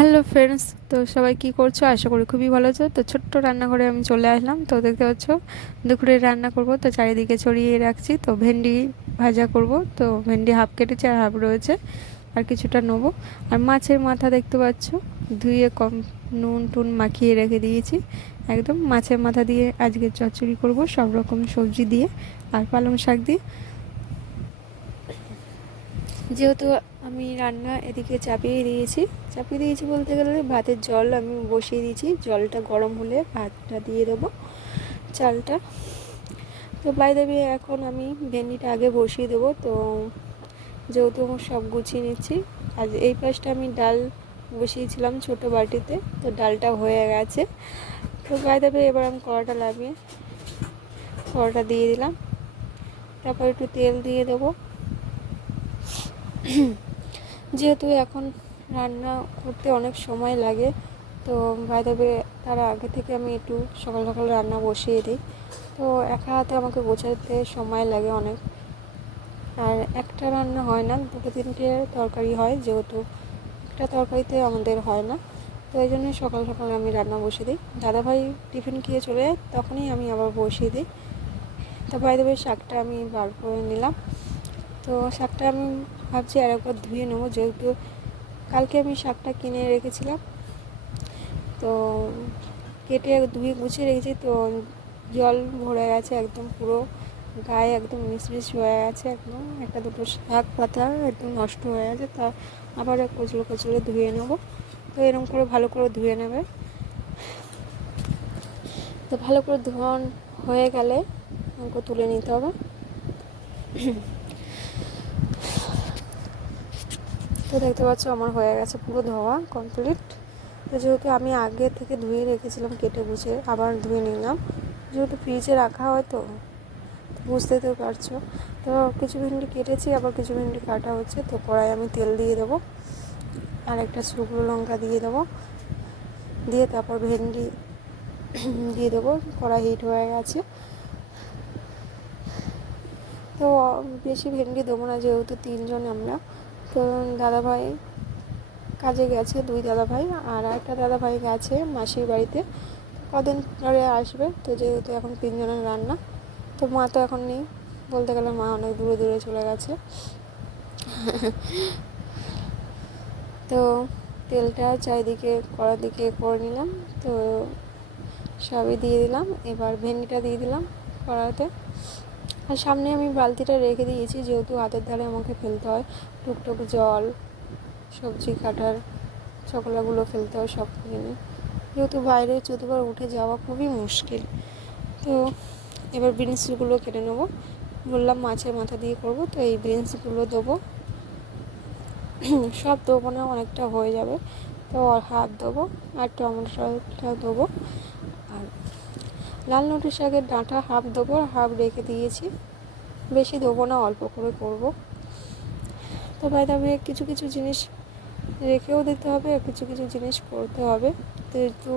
Hello friends, তো সবাই কি করছো? আশা করি খুবই ভালো আছো। তো ছোট্ট রান্নাঘরে আমি চলে আসলাম। তো দেখতে পাচ্ছ দুপুরে রান্না করব, তো চারিদিকে ছড়িয়ে রাখছি। তো ভেন্ডি ভাজা করব, তো ভেন্ডি হাফ কেটেছে আর হাফ রয়েছে, আর কিছুটা নেবো। আর মাছের মাথা দেখতে পাচ্ছ, ধুয়ে কম নুন টুন মাখিয়ে রেখে দিয়েছি। একদম মাছের মাথা দিয়ে আজকে চচ্চড়ি করব, সব রকম সবজি দিয়ে আর পালং শাক দিয়ে। যেহেতু আমি রান্না এদিকে চাপিয়ে দিয়েছি বলতে গেলে ভাতের জল আমি বসিয়ে দিয়েছি। জলটা গরম হলে ভাতটা দিয়ে দেবো, চালটা। তো বাই দেবে এখন আমি ভেন্ডিটা আগে বসিয়ে দেবো। তো যেহেতু আমার সব গুছিয়ে নিচ্ছি, আজ এই পাশটা আমি ডাল বসিয়েছিলাম ছোট বাটিতে, তো ডালটা হয়ে গেছে। তো বাই দেবে এবার আমি কড়াটা দিয়ে দিলাম। তারপর একটু তেল দিয়ে দেবো। যেহেতু এখন রান্না করতে অনেক সময় লাগে, তো ভাইদেবে তার আগে থেকে আমি একটু সকাল সকাল রান্না বসিয়ে দিই। তো একা হাতে আমাকে গোছাতে সময় লাগে অনেক। আর একটা রান্না হয় না, দুটো তিনটে তরকারি হয়, যেহেতু একটা তরকারিতে আমাদের হয় না। তো এই জন্যই সকাল সকাল আমি রান্না বসিয়ে দিই। দাদাভাই টিফিন খেয়ে চলে যায়, তখনই আমি আবার বসিয়ে দিই। তো ভাইদেবে শাকটা আমি বার করে নিলাম। তো শাকটা আমি ভাবছি আর একবার ধুয়ে নেবো, যেহেতু কালকে আমি শাকটা কিনে রেখেছিলাম। তো কেটে ধুয়ে গুছিয়ে রেখেছি। তো জল ভরে গেছে একদম, পুরো গায়ে একদম মিশমিশ হয়ে গেছে, একদম একটা দুটো শাক পাতা একদম নষ্ট হয়ে গেছে। তা আবার কচলে কচলে ধুয়ে নেবো। তো এরকম করে ভালো করে ধুয়ে নেবে। তো ভালো করে ধোয়ান হয়ে গেলে আমাকে তুলে নিতে হবে। তো দেখতে পাচ্ছ আমার হয়ে গেছে পুরো ধোয়া কমপ্লিট। তো যেহেতু আমি আগে থেকে ধুয়ে রেখেছিলাম, কেটে গুছিয়ে আবার ধুয়ে নিলাম, যেহেতু ফ্রিজে রাখা হয়, তো বুঝতেই তো পারছো। তো কিছু ভেন্ডি কেটেছি, আবার কিছু ভেন্ডি কাটা হচ্ছে। তো কড়াই আমি তেল দিয়ে দেবো, আর একটা শুকনো লঙ্কা দিয়ে দেবো, দিয়ে তারপর ভেন্ডি দিয়ে দেবো। কড়াই হিট হয়ে গেছে। তো বেশি ভেন্ডি দেবো না, যেহেতু তিনজন আমরা। তো দাদাভাই কাজে গেছে, দুই দাদাভাই, আর একটা দাদাভাই গেছে মাসির বাড়িতে, কদিন পরে আসবে। তো যেহেতু এখন তিনজনের রান্না, তো মা তো এখন নেই, বলতে গেলে মা অনেক দূরে দূরে চলে গেছে। তো তেলটা চারিদিকে কড়ার দিকে করে নিলাম। তো সবই দিয়ে দিলাম, এবার ভেন্ডিটা দিয়ে দিলাম কড়াতে। আর সামনে আমি বালতিটা রেখে দিয়েছি, যেহেতু হাতের ধারে আমাকে ফেলতে হয় টুকটুক জল, সবজি কাটার চকলাগুলো ফেলতে হয় সব জিনিস, যেহেতু বাইরে যতবার উঠে যাওয়া খুবই মুশকিল। তো এবার বিনসগুলো কেটে নেবো, বললাম মাছের মাথা দিয়ে করব, তো এই বিনসগুলো দেবো। সব দেবো না, অনেকটা হয়ে যাবে, তো হাফ দেবো। আর টমেটোটা দেবো। আর লাল নোটের শাকের ডাঁটা হাফ দেবো, আর হাফ রেখে দিয়েছি, বেশি দেবো না, অল্প করে করব। তো বাইরে কিছু কিছু জিনিস রেখেও দিতে হবে, আর কিছু কিছু জিনিস করতে হবে, যেহেতু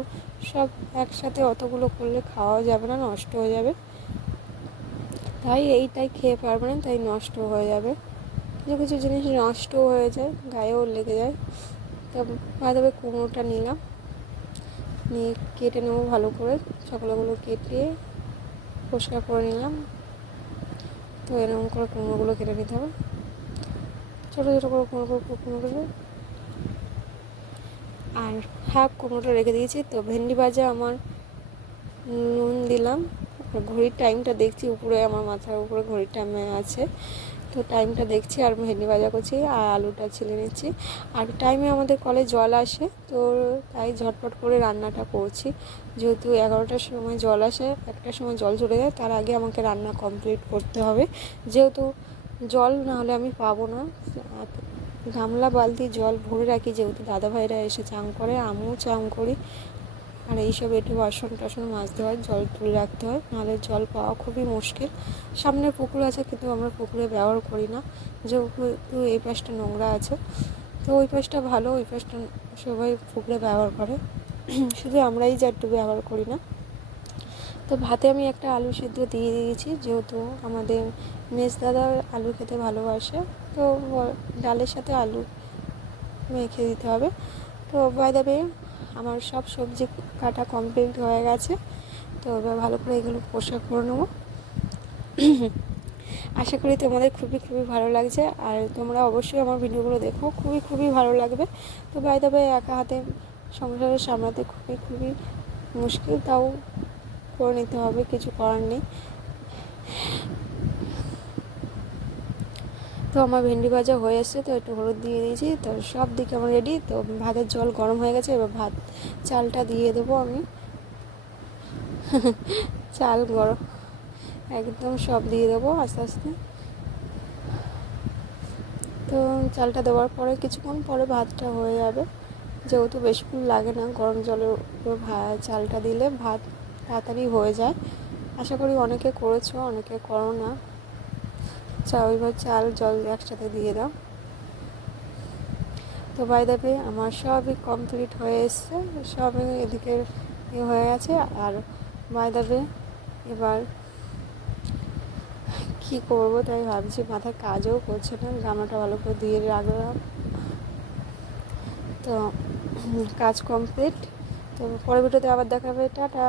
সব একসাথে অতগুলো করলে খাওয়া যাবে না, নষ্ট হয়ে যাবে। তাই এইটাই খেয়ে পারবে না, তাই নষ্ট হয়ে যাবে। কিছু কিছু জিনিস নষ্ট হয়ে যায়, গায়েও লেগে যায়। তো বাঁধাবে কুমড়োটা নিলাম, নিয়ে কেটে নেবো ভালো করে, সকলগুলো কেটে পরিষ্কার করে নিলাম। তো এরকম করে কুমড়োগুলো কেটে নিতে হবে, ছোটো ছোটো করে কুমড়োগুলো। আর হাফ কুমড়োটা রেখে দিয়েছি। তো ভেন্ডি ভাজা আমার নুন দিলাম, ঘড়ির টাইমটা দেখছি, উপরে আমার মাথার উপরে ঘড়ির টাইম আছে, তো টাইমটা দেখছি, আর ভেন্ডি ভাজা করছি, আর আলুটা ছিলে নিচ্ছি। আর টাইমে আমাদের কলে জল আসে, তো তাই ঝটপট করে রান্নাটা করছি। যেহেতু 11টার সময় জল আসে, 1টার সময় জল চলে যায়, তার আগে আমাকে রান্না কমপ্লিট করতে হবে, যেহেতু জল না হলে আমি পাবো না। গামলা বালতি জল ভরে রাখি, যেহেতু দাদাভাইরা এসে চান করে, আমিও চান করি, আর এইসব একটু বাসন টাসন মাজতে হয়, জল তুলে রাখতে হয়, নাহলে জল পাওয়া খুবই মুশকিল। সামনে পুকুর আছে, কিন্তু আমরা পুকুরে ব্যবহার করি না, যেহেতু এই পাশটা নোংরা আছে। তো ওই পাশটা ভালো, ওই পাশটা সবাই পুকুরে ব্যবহার করে, শুধু আমরাই যা একটু ব্যবহার করি না। তো ভাতে আমি একটা আলু সিদ্ধ দিয়ে দিয়েছি, যেহেতু আমাদের মেজ দাদা আলু খেতে ভালোবাসে, তো ডালের সাথে আলু মেখে দিতে হবে। তো বাই দ্য ওয়ে আমার সব সবজি কাটা কমপ্লিট হয়ে গেছে। তো এবার ভালো করে এগুলো পরিষ্কার করে নেবো। আশা করি তোমাদের খুবই খুবই ভালো লাগছে, আর তোমরা অবশ্যই আমার ভিডিওগুলো দেখো, খুবই খুবই ভালো লাগবে। তো বাই দ্য ওয়ে একা হাতে সংসারের সামলাতে খুবই খুবই মুশকিল, তাও করে নিতে হবে, কিছু করার নেই। তো আমার ভেন্ডি ভাজা হয়ে এসছে, তো একটু হলুদ দিয়ে দিয়েছি, তো সব দিকে আমার রেডি। তো ভাতের জল গরম হয়ে গেছে, এবার চালটা দিয়ে দেবো আমি। চাল গরম একদম সব দিয়ে দেবো আস্তে আস্তে। তো চালটা দেওয়ার পরে কিছুক্ষণ পরে ভাতটা হয়ে যাবে, যেহেতু বেশিক্ষণ লাগে না, গরম জলের উপর চালটা দিলে ভাত তাড়াতাড়ি হয়ে যায়। আশা করি অনেকে করেছো, অনেকে করো না। এবার চাল জল একসাথে দিয়ে দাও। তো বাই দ্য ওয়ে আমার সবই কমপ্লিট হয়ে এসছে, সবই এদিকে হয়ে গেছে। আর বাই দ্য ওয়ে এবার কী করবো তাই ভাবছি, মাথায় কাজও করছে না, জামাটা ভালো করে দিয়ে রাখলাম। তো কাজ কমপ্লিট। তো পরের ভিডিওতে আবার দেখা হবে, টাটা।